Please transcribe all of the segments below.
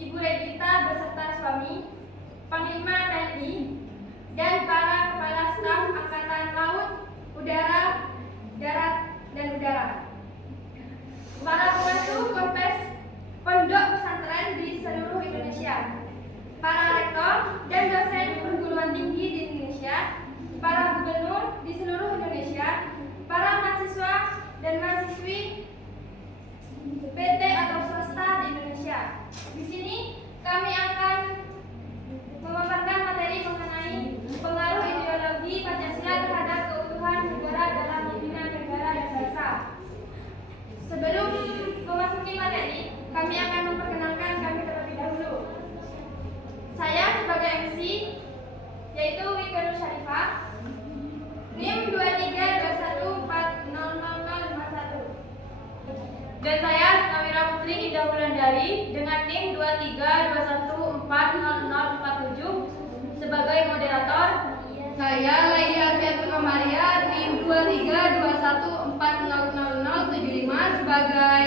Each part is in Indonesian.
Ibu Regita beserta suami, Panglima TNI, dan para kepala staf Angkatan Laut, Udara, Darat, dan Udara. Para pengasuh ponpes pondok pesantren di seluruh Indonesia, para rektor dan dosen perguruan tinggi di Indonesia, para gubernur di seluruh Indonesia, para mahasiswa dan mahasiswi PT atau swasta di Indonesia. Di sini kami akan memaparkan materi mengenai pengaruh ideologi Pancasila terhadap keutuhan negara dalam membina negara dan bangsa. Sebelum memasuki materi, kami akan memperkenalkan kami terlebih dahulu. Saya sebagai MC, yaitu Wika Nur Syarifah, NIM 2321400051. Dan saya Nawira Putri Indah Wulandari dengan NIM 2321400047 sebagai moderator. Saya Laila Fiatul Kamaria NIM 2321400075 sebagai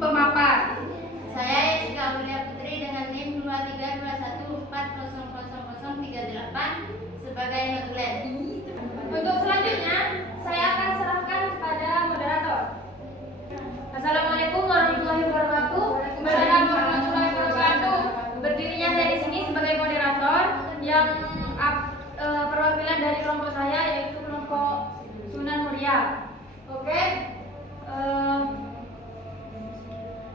pemaparan. Saya Jessica Aulia Putri dengan NIM 2321400038 sebagai notulen. Untuk selanjutnya, saya akan serahkan kepada moderator. Assalamualaikum warahmatullahi wabarakatuh. Waalaikumsalam warahmatullahi wabarakatuh. Berdirinya saya di sini sebagai moderator yang perwakilan dari kelompok saya, yaitu kelompok Sunan Muria. Oke.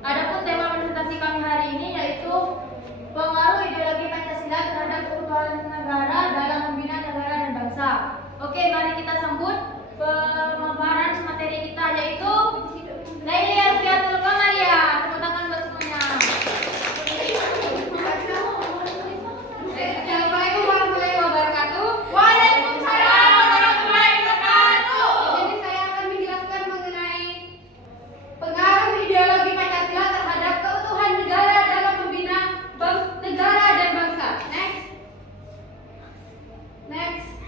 Adapun tema presentasi kami hari ini yaitu pengaruh ideologi Pancasila terhadap keutuhan negara dalam membina negara dan bangsa. Oke, mari kita sambut pemaparan materi kita, yaitu Laila Fiatul Kamaria. Tepuk tangan buat semuanya. Assalamualaikum warahmatullahi wabarakatuh. Waalaikumsalam warahmatullahi wabarakatuh. Di sini saya akan menjelaskan mengenai pengaruh ideologi Pancasila terhadap keutuhan negara dalam membina negara dan bangsa. Next.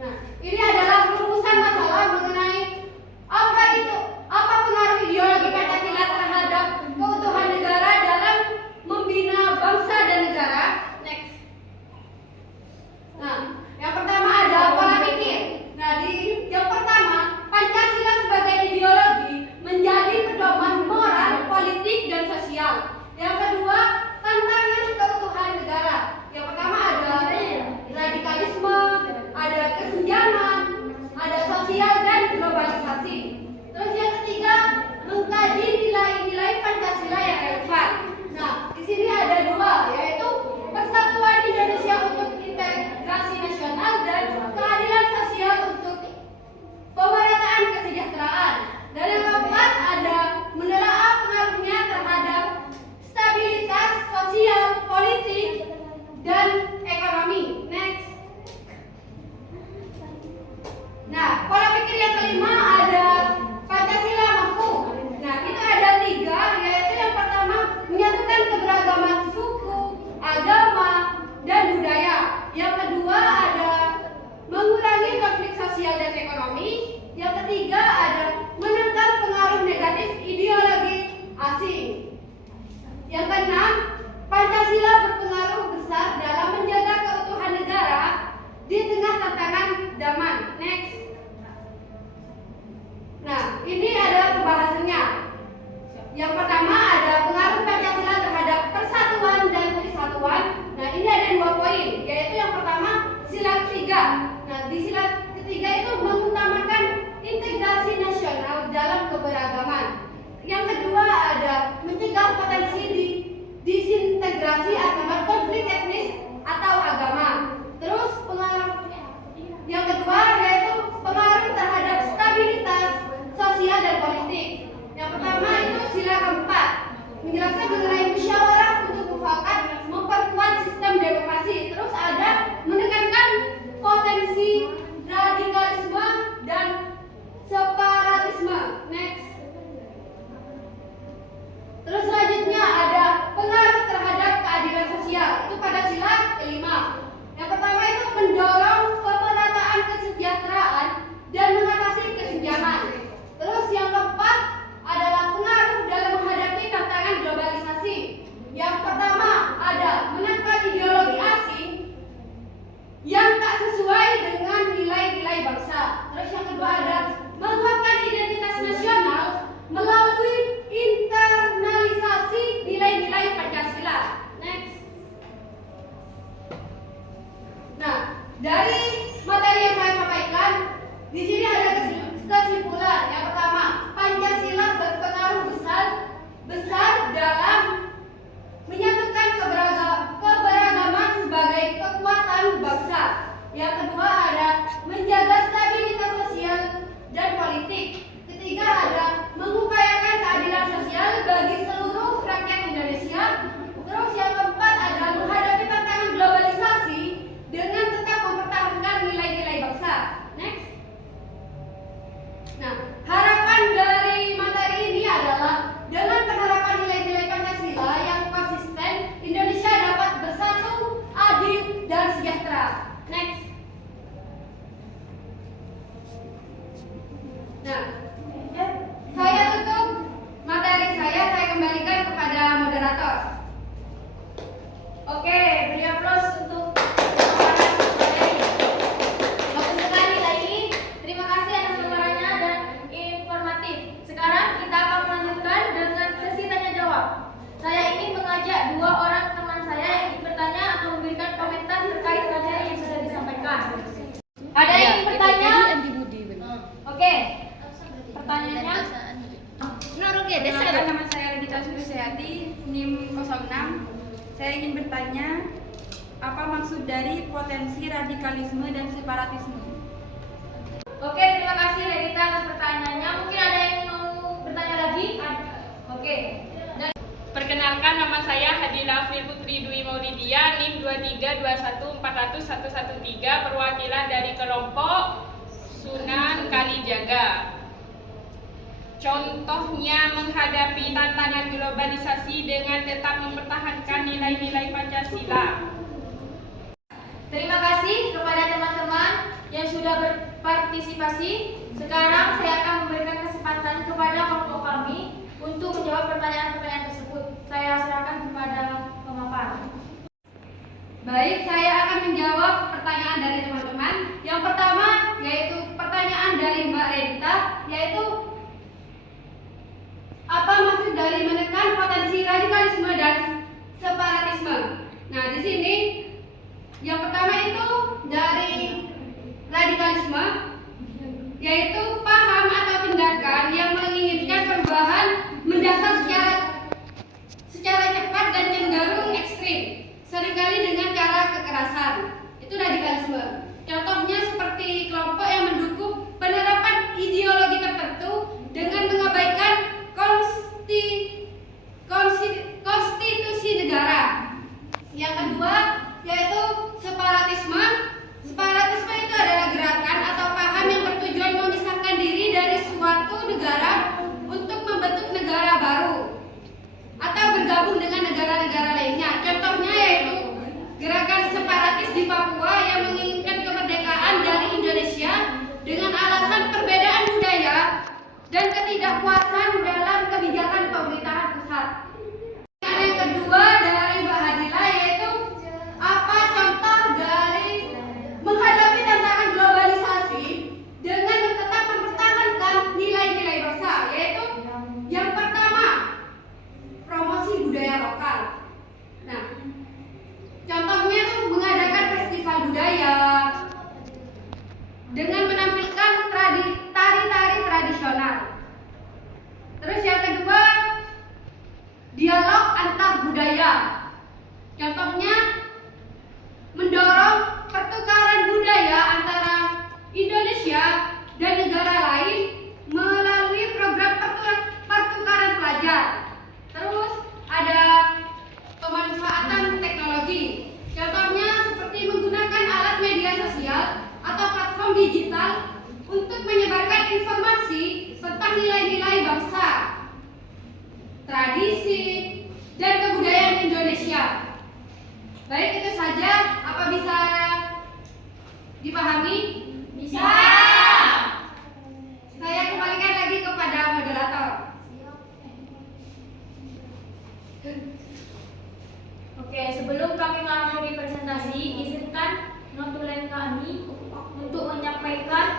Nah, ini adalah rumusan masalah mengenai apa pengaruh ideologi Pancasila terhadap keutuhan negara dalam membina bangsa dan negara. Next. Nah, yang pertama ada pola pikir. Nah, yang pertama, Pancasila sebagai ideologi menjadi pedoman moral, politik, dan sosial. Yang kedua, tantangan keutuhan negara. Yang pertama ada radikalisme, ada kesenjangan, ada sosial dan globalisasi. Terus yang ketiga, mengkaji nilai-nilai Pancasila yang relevan. Nah, di sini ada dua, yaitu persatuan Indonesia untuk integrasi nasional dan keadilan sosial untuk pemerataan kesejahteraan. Dan yang keempat ada menelaah pengaruhnya terhadap stabilitas sosial, politik, dan ekonomi. Next. Nah, pola pikir yang kelima ada Pancasila mampu. Nah, itu ada tiga, yaitu yang pertama menyatukan keberagaman suku, agama, dan budaya. Yang kedua ada mengurangi konflik sosial dan ekonomi. Yang ketiga ada menangkal pengaruh negatif ideologi asing. Yang keenam, Pancasila berpengaruh besar dalam menjaga keutuhan negara di tengah tantangan zaman. Next. Nah, ini adalah pembahasannya. Yang pertama ada pengaruh Pancasila terhadap persatuan dan kesatuan. Nah, ini ada dua poin, yaitu yang pertama sila ketiga. Nah, di sila ketiga itu mengutamakan integrasi nasional dalam keberagaman. Yang kedua ada mencegah potensi disintegrasi akibat konflik etnis atau agama. Terus pengaruh yang kedua yaitu pengaruh terhadap stabilitas sosial dan politik. Yang pertama itu sila keempat, menjelaskan mengenai musyawarah untuk mufakat, memperkuat sistem demokrasi. Terus ada menekankan potensi radikalisme dan separatisme. Next. Terus selanjutnya ada pengaruh terhadap keadilan sosial, itu pada sila kelima. Yang pertama itu nilai bangsa. Terus yang kedua ada menguatkan identitas nasional melalui internalisasi nilai-nilai Pancasila. Next. Nah, dari materi yang saya sampaikan, di sini ada kesimpulan. Yang pertama, Pancasila berpengaruh besar dalam menyatukan keberagaman sebagai kekuatan bangsa. Yang kedua ada menjaga stabilitas sosial dan politik. Ketiga ada mengupayakan keadilan sosial bagi seluruh rakyat Indonesia. Terus yang keempat ada menghadapi tantangan globalisasi dengan tetap mempertahankan nilai-nilai bangsa. Next. Nah, harapan dari materi ini adalah dengan penerapan nilai-nilai Pancasila yang konsisten, Indonesia dapat bersatu, adil, dan sejahtera. Next. Nah, saya tutup materi saya kembalikan kepada moderator. Oke, beri aplaus untuk pemaparan materi. Bagus sekali lagi. Terima kasih atas pemaparannya dan informatif. Sekarang kita akan melanjutkan dengan sesi tanya jawab. Saya ingin mengajak dua orang teman saya yang ingin bertanya atau memberikan komentar terkait materi yang sudah disampaikan. Ada yang ingin bertanya? Oke. Pertanyaannya? Nama saya Radita Surisayati, NIM 06. Saya ingin bertanya, apa maksud dari potensi radikalisme dan separatisme? Oke, terima kasih Radita atas pertanyaannya. Mungkin ada yang mau bertanya lagi? Oke. Perkenalkan, nama saya Hadila Afri Putri Dwi Mauridia, NIM 2321400113, perwakilan dari kelompok Sunan Kalijaga. Contohnya menghadapi tantangan globalisasi dengan tetap mempertahankan nilai-nilai Pancasila. Terima kasih kepada teman-teman yang sudah berpartisipasi. Sekarang saya akan memberikan kesempatan kepada kelompok kami untuk menjawab pertanyaan-pertanyaan tersebut. Saya serahkan kepada pemapar. Baik, saya akan menjawab pertanyaan dari teman-teman. Yang pertama yaitu pertanyaan dari Mbak Redita, yaitu apa maksud dari menekan potensi radikalisme dan separatisme? Nah, di sini yang pertama itu dari radikalisme, yaitu paham atau tindakan yang menginginkan perubahan mendasar secara cepat dan cenderung ekstrim, seringkali dengan cara kekerasan. Itu radikalisme. Contohnya seperti kelompok yang mendukung penerapan ideologi tertentu dengan mengabaikan konstitusi negara. Yang kedua yaitu separatisme. Separatisme itu adalah gerakan atau paham yang bertujuan memisahkan diri dari suatu negara untuk membentuk negara baru atau bergabung dengan negara-negara lainnya. Contohnya yaitu gerakan separatis di Papua yang menginginkan kemerdekaan dari Indonesia dengan alasan perbedaan budaya dan ketidakpuasan dalam kebijakan pemerintahan pusat. Yang kedua dari Mbak Hadila yaitu apa contoh dari menghadapi tantangan globalisasi dengan tetap mempertahankan nilai-nilai bangsa, yaitu yang pertama promosi budaya lokal. Nah, contohnya itu mengadakan festival budaya dengan menampilkan tari-tari tradisional. Terus yang kedua, dialog antar budaya. Contohnya mendorong pertukaran budaya antara Indonesia dan negara lain melalui program pertukaran pelajar. Terus ada pemanfaatan teknologi. Contohnya seperti menggunakan alat media sosial atau platform digital untuk menyebarkan informasi tentang nilai-nilai bangsa, tradisi, dan kebudayaan Indonesia. Baik, itu saja. Apa bisa dipahami? Bisa. Saya kembalikan lagi kepada moderator. Oke, sebelum kami mengakhiri presentasi, izinkan notulen kami untuk menyampaikan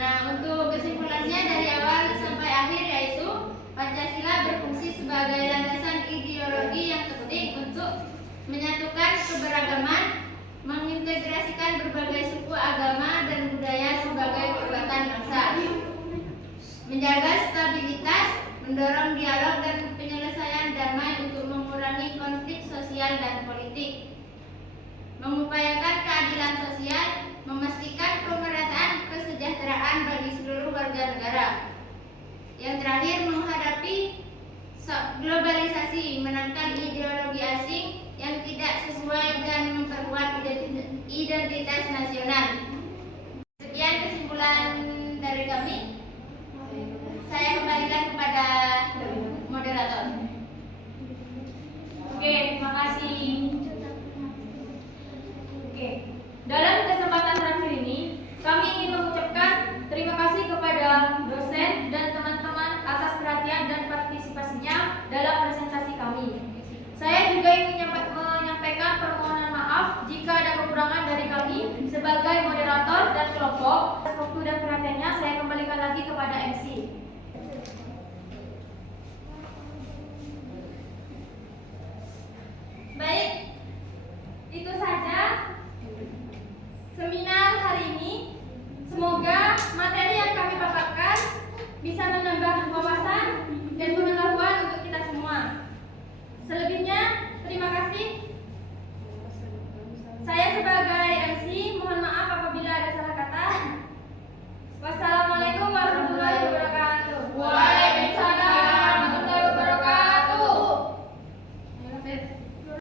Nah, untuk kesimpulannya dari awal sampai akhir yaitu Pancasila berfungsi sebagai landasan ideologi yang penting untuk menyatukan keberagaman, mengintegrasikan berbagai suku, agama, dan budaya sebagai kekuatan bangsa, menjaga stabilitas, mendorong dialog dan penyelesaian damai untuk mengurangi konflik sosial dan politik, mengupayakan keadilan sosial, memastikan pemerataan kesejahteraan bagi seluruh warga negara. Yang terakhir, menghadapi globalisasi, menangkal ideologi asing yang tidak sesuai dan memperkuat identitas nasional. Sekian kesimpulan dari kami. Saya kembalikan kepada moderator. Oke, terima kasih. Oke, dalam kesempatan terakhir ini, kami ingin mengucapkan terima kasih kepada dosen dan teman-teman atas perhatian dan partisipasinya dalam presentasi kami. Saya juga ingin menyampaikan permohonan maaf jika ada kekurangan dari kami sebagai moderator dan kelompok. Atas waktu dan perhatiannya, saya kembalikan lagi kepada MC.